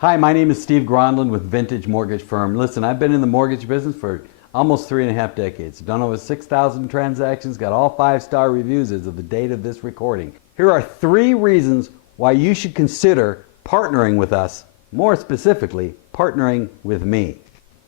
Hi, my name is Steve Gronlund with Vintage Mortgage Firm. Listen, I've been in the mortgage business for almost 3.5 decades. Done over 6,000 transactions, got all 5-star reviews as of the date of this recording. Here are 3 reasons why you should consider partnering with us, more specifically, partnering with me.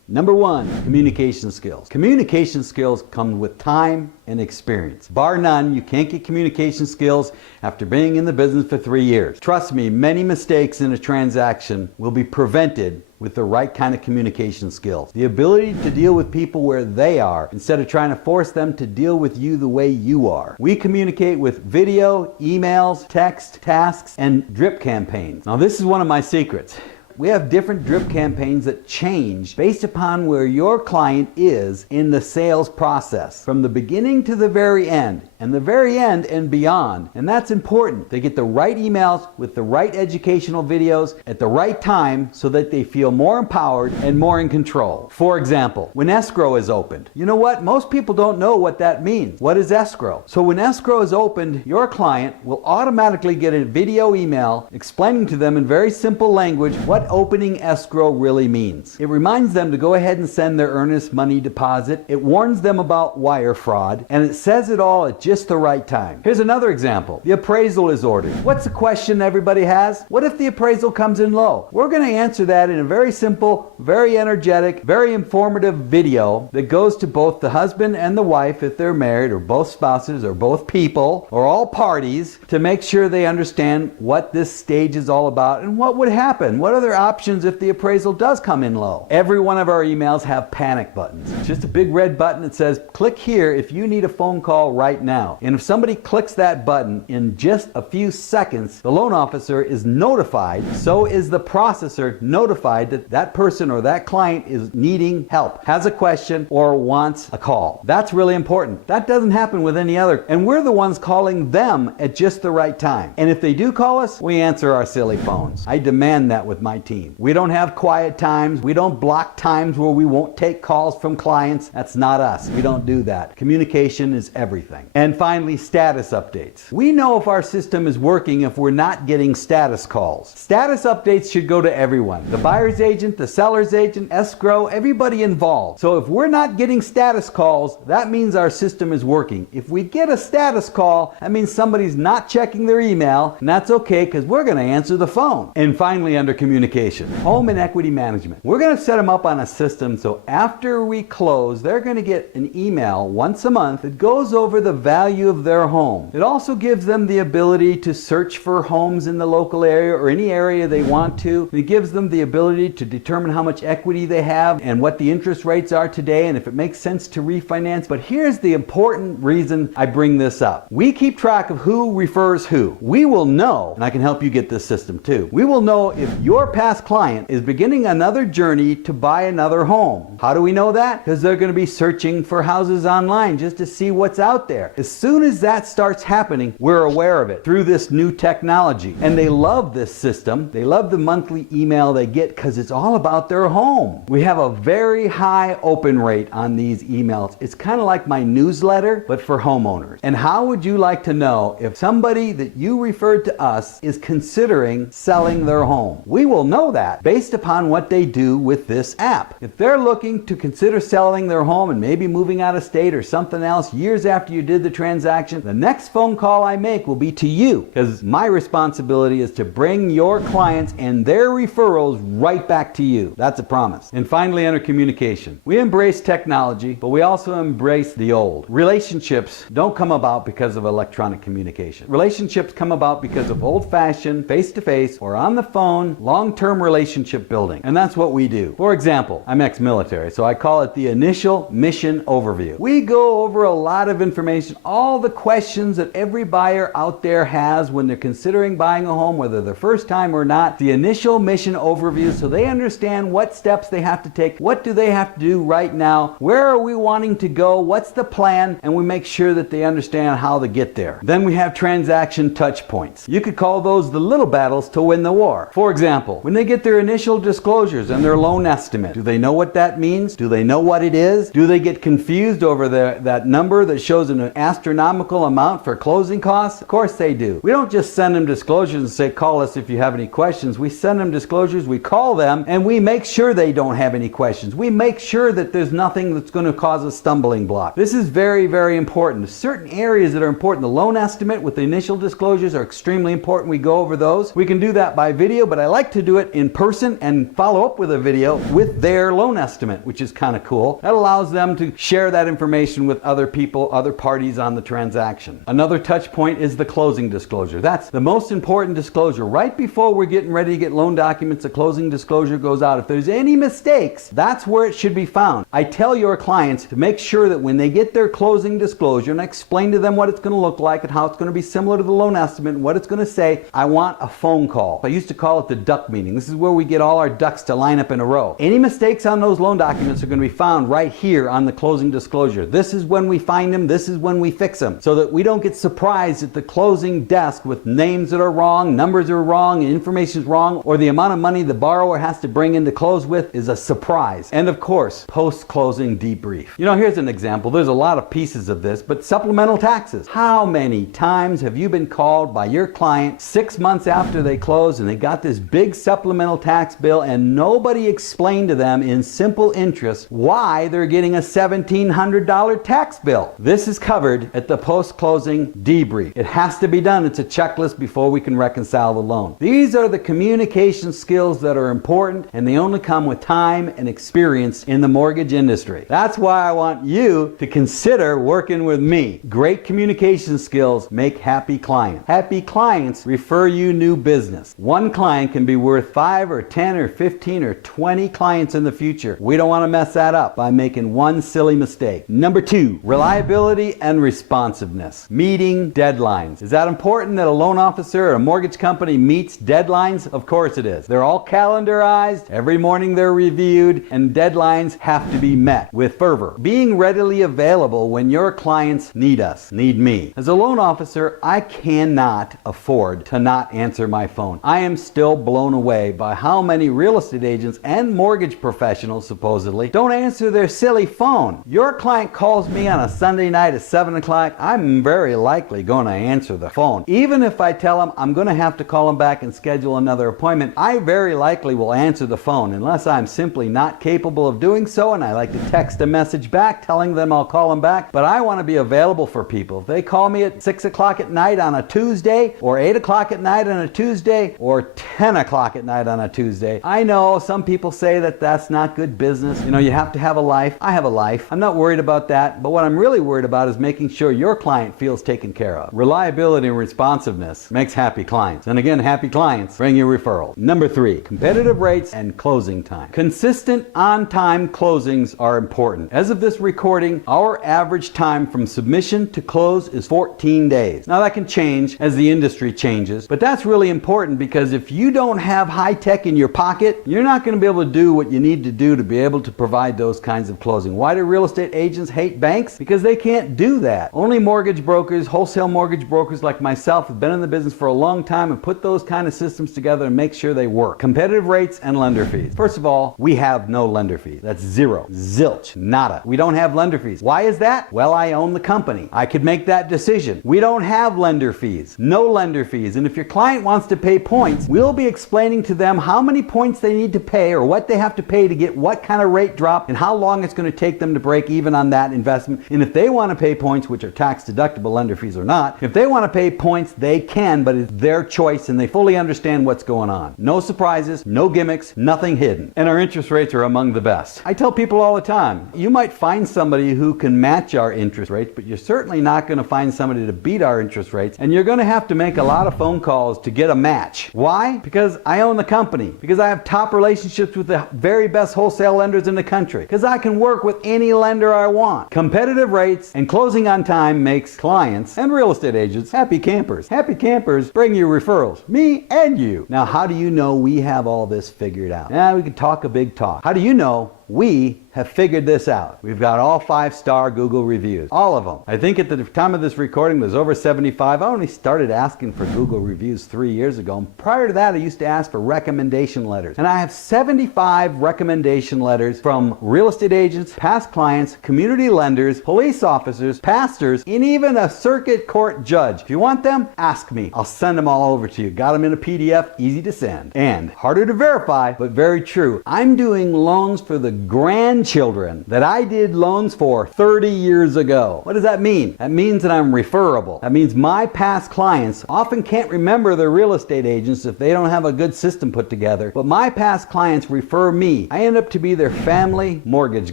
Number 1, communication skills. Communication skills come with time and experience. Bar none, you can't get communication skills after being in the business for 3 years. Trust me, many mistakes in a transaction will be prevented with the right kind of communication skills. The ability to deal with people where they are instead of trying to force them to deal with you the way you are. We communicate with video, emails, text, tasks, and drip campaigns. Now this is one of my secrets. We have different drip campaigns that change based upon where your client is in the sales process, from the beginning to the very end, and the very end and beyond. And that's important. They get the right emails with the right educational videos at the right time so that they feel more empowered and more in control. For example, when escrow is opened, you know what? Most people don't know what that means. What is escrow? So when escrow is opened, your client will automatically get a video email explaining to them in very simple language what opening escrow really means. It reminds them to go ahead and send their earnest money deposit. It warns them about wire fraud, and it says it all at just the right time. Here's another example. The appraisal is ordered. What's the question everybody has? What if the appraisal comes in low? We're going to answer that in a very simple, very energetic, very informative video that goes to both the husband and the wife if they're married, or both spouses, or both people, or all parties, to make sure they understand what this stage is all about and what would happen. What other options if the appraisal does come in low? Every one of our emails have panic buttons. It's just a big red button that says, click here if you need a phone call right now. And if somebody clicks that button in just a few seconds, the loan officer is notified, so is the processor notified that that person or that client is needing help, has a question, or wants a call. That's really important. That doesn't happen with any other, and we're the ones calling them at just the right time. And if they do call us, we answer our silly phones. I demand that with my team. We don't have quiet times. We don't block times where we won't take calls from clients. That's not us. We don't do that. Communication is everything. And finally, status updates. We know if our system is working if we're not getting status calls. Status updates should go to everyone. The buyer's agent, the seller's agent, escrow, everybody involved. So if we're not getting status calls, that means our system is working. If we get a status call, that means somebody's not checking their email, and that's okay because we're going to answer the phone. And finally, under communication, home and equity management. We're going to set them up on a system so after we close, they're going to get an email once a month that goes over the value of their home. It also gives them the ability to search for homes in the local area or any area they want to. It gives them the ability to determine how much equity they have and what the interest rates are today and if it makes sense to refinance. But here's the important reason I bring this up. We keep track of who refers who. We will know, and I can help you get this system too, we will know if your past client is beginning another journey to buy another home. How do we know that? Because they're going to be searching for houses online just to see what's out there. As soon as that starts happening, we're aware of it through this new technology. And they love this system. They love the monthly email they get because it's all about their home. We have a very high open rate on these emails. It's kind of like my newsletter, but for homeowners. And how would you like to know if somebody that you referred to us is considering selling their home? We will know that based upon what they do with this app. If they're looking to consider selling their home and maybe moving out of state or something else years after you did the transaction, the next phone call I make will be to you, because my responsibility is to bring your clients and their referrals right back to you. That's a promise. And finally, under communication, we embrace technology, but we also embrace the old. Relationships don't come about because of electronic communication. Relationships come about because of old-fashioned, face-to-face, or on the phone, long-term relationship building. And that's what we do. For example, I'm ex-military, so I call it the initial mission overview. We go over a lot of information, all the questions that every buyer out there has when they're considering buying a home, whether they're first time or not, the initial mission overview, so they understand what steps they have to take, what do they have to do right now, where are we wanting to go, what's the plan, and we make sure that they understand how to get there. Then we have transaction touch points. You could call those the little battles to win the war. For example, when When they get their initial disclosures and their loan estimate, do they know what that means? Do they know what it is? Do they get confused over that number that shows an astronomical amount for closing costs? Of course they do. We don't just send them disclosures and say, call us if you have any questions. We send them disclosures, we call them, and we make sure they don't have any questions. We make sure that there's nothing that's going to cause a stumbling block. This is very, very important. There's certain areas that are important. The loan estimate with the initial disclosures are extremely important. We go over those. We can do that by video, but I like to do it in person and follow up with a video with their loan estimate, which is kind of cool. That allows them to share that information with other people, other parties on the transaction. Another touch point is the closing disclosure. That's the most important disclosure. Right before we're getting ready to get loan documents, a closing disclosure goes out. If there's any mistakes, that's where it should be found. I tell your clients to make sure that when they get their closing disclosure, and I explain to them what it's going to look like and how it's going to be similar to the loan estimate and what it's going to say, I want a phone call. I used to call it the duck meeting. This is where we get all our ducks to line up in a row. Any mistakes on those loan documents are going to be found right here on the closing disclosure. This is when we find them. This is when we fix them, so that we don't get surprised at the closing desk with names that are wrong, numbers are wrong, information is wrong, or the amount of money the borrower has to bring in to close with is a surprise. And of course, post-closing debrief. You know, here's an example. There's a lot of pieces of this, but supplemental taxes. How many times have you been called by your client 6 months after they close and they got this big supplemental tax bill and nobody explained to them in simple interest why they're getting a $1,700 tax bill? This is covered at the post-closing debrief. It has to be done. It's a checklist before we can reconcile the loan. These are the communication skills that are important, and they only come with time and experience in the mortgage industry. That's why I want you to consider working with me. Great communication skills make happy clients. Happy clients refer you new business. One client can be worth 5 or 10 or 15 or 20 clients in the future. We don't want to mess that up by making one silly mistake. Number 2, reliability and responsiveness. Meeting deadlines. Is that important that a loan officer or a mortgage company meets deadlines? Of course it is. They're all calendarized. Every morning they're reviewed, and deadlines have to be met with fervor. Being readily available when your clients need us, need me. As a loan officer, I cannot afford to not answer my phone. I am still blown away by how many real estate agents and mortgage professionals supposedly don't answer their silly phone. Your client calls me on a Sunday night at 7 o'clock, I'm very likely going to answer the phone. Even if I tell them I'm going to have to call them back and schedule another appointment, I very likely will answer the phone unless I'm simply not capable of doing so, and I like to text a message back telling them I'll call them back. But I want to be available for people. If they call me at 6 o'clock at night on a Tuesday, or 8 o'clock at night on a Tuesday, or 10 o'clock at night on a Tuesday, I know some people say that that's not good business. You know, you have to have a life. I have a life. I'm not worried about that, but what I'm really worried about is making sure your client feels taken care of. Reliability and responsiveness makes happy clients. And again, happy clients bring you referrals. Number 3, competitive rates and closing time. Consistent on-time closings are important. As of this recording, our average time from submission to close is 14 days. Now that can change as the industry changes, but that's really important because if you don't have high tech in your pocket, you're not going to be able to do what you need to do to be able to provide those kinds of closing. Why do real estate agents hate banks? Because they can't do that. Only mortgage brokers, wholesale mortgage brokers like myself have been in the business for a long time and put those kind of systems together and make sure they work. Competitive rates and lender fees. First of all, we have no lender fees. That's zero. Zilch. Nada. We don't have lender fees. Why is that? Well, I own the company. I could make that decision. We don't have lender fees. No lender fees. And if your client wants to pay points, we'll be explaining to them how many points they need to pay or what they have to pay to get what kind of rate drop and how long it's going to take them to break even on that investment. And if they want to pay points, which are tax deductible lender fees or not, if they want to pay points, they can, but it's their choice and they fully understand what's going on. No surprises, no gimmicks, nothing hidden. And our interest rates are among the best. I tell people all the time, you might find somebody who can match our interest rates, but you're certainly not going to find somebody to beat our interest rates, and you're going to have to make a lot of phone calls to get a match. Why? Because I own the company. Because I have top relationships with the very best wholesale lenders in the country. Because I can work with any lender I want. Competitive rates and closing on time makes clients and real estate agents happy campers. Happy campers bring you referrals. Me and you. Now, how do you know we have all this figured out? Now, we can talk a big talk. How do you know we have figured this out. We've got all 5-star Google reviews. All of them. I think at the time of this recording there's over 75. I only started asking for Google reviews 3 years ago. And prior to that I used to ask for recommendation letters. And I have 75 recommendation letters from real estate agents, past clients, community lenders, police officers, pastors, and even a circuit court judge. If you want them, ask me. I'll send them all over to you. Got them in a PDF, easy to send. And harder to verify, but very true. I'm doing loans for the grandchildren that I did loans for 30 years ago. What does that mean? That means that I'm referable. That means my past clients often can't remember their real estate agents if they don't have a good system put together, but my past clients refer me. I end up to be their family mortgage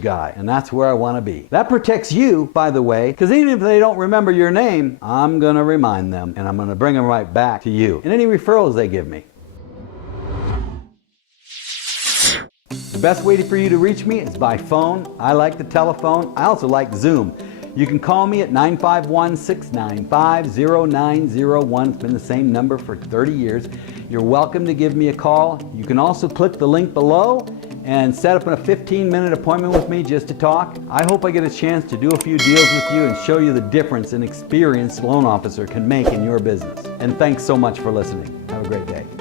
guy, and that's where I want to be. That protects you, by the way, because even if they don't remember your name, I'm going to remind them, and I'm going to bring them right back to you and any referrals they give me. The best way for you to reach me is by phone. I like the telephone. I also like Zoom. You can call me at 951-695-0901. It's been the same number for 30 years. You're welcome to give me a call. You can also click the link below and set up a 15-minute appointment with me just to talk. I hope I get a chance to do a few deals with you and show you the difference an experienced loan officer can make in your business. And thanks so much for listening. Have a great day.